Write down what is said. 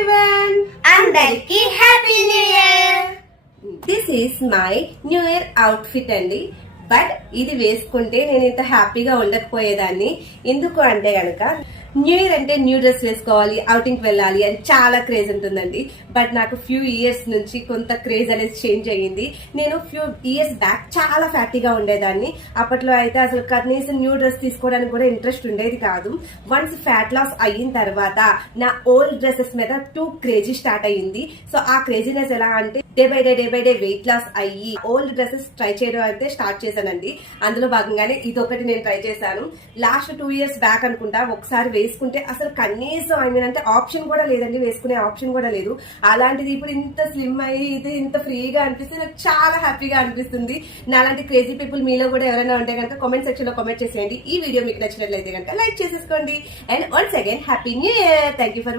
everyone. అందరికీ happy new year. This is my New Year outfit అండి. But ఇది వేసుకుంటే నేను ఇంత హ్యాపీగా ఉండకపోయేదాన్ని. ఎందుకు అంటే గనక న్యూ ఇయర్ అంటే న్యూ డ్రెస్ వేసుకోవాలి, అవుటింగ్ వెళ్ళాలి అని చాలా క్రేజ్ ఉంటుందండి. బట్ నాకు ఫ్యూ ఇయర్స్ నుంచి కొంత క్రేజ్ అనేది చేంజ్ అయ్యింది. నేను ఫ్యూ ఇయర్స్ బ్యాక్ చాలా ఫ్యాటీగా ఉండేదాన్ని. అప్పట్లో అయితే అసలు కనీసం న్యూ డ్రెస్ తీసుకోవడానికి కూడా ఇంట్రెస్ట్ ఉండేది కాదు. వన్స్ ఫ్యాట్ లాస్ అయిన తర్వాత నా ఓల్డ్ డ్రెస్సెస్ మీద టూ క్రేజీ స్టార్ట్ అయ్యింది. సో ఆ క్రేజీనెస్ ఎలా అంటే day by day weight loss అయ్యి ఓల్డ్ డ్రెస్సెస్ ట్రై చేయడం అయితే స్టార్ట్ చేశానండి. అందులో భాగంగానే ఇదొకటి నేను ట్రై చేశాను. లాస్ట్ 2 years బ్యాక్ అనుకుంటా ఒకసారి వేసుకుంటే అసలు కనీసం అంటే ఆప్షన్ కూడా లేదండి, వేసుకునే ఆప్షన్ కూడా లేదు. అలాంటిది ఇప్పుడు ఇంత స్లిమ్ అయ్యి ఇది ఇంత ఫ్రీగా అనిపిస్తే నాకు చాలా హ్యాపీగా అనిపిస్తుంది. నాలాంటి క్రేజీ పీపుల్ మీలో కూడా ఎవరైనా ఉంటే కనుక కామెంట్ సెక్షన్ లో కామెంట్ చేసేయండి. ఈ వీడియో మీకు నచ్చినట్లయితే కనుక లైక్ చేసేసుకోండి. And once again happy new year. Thank you for watching.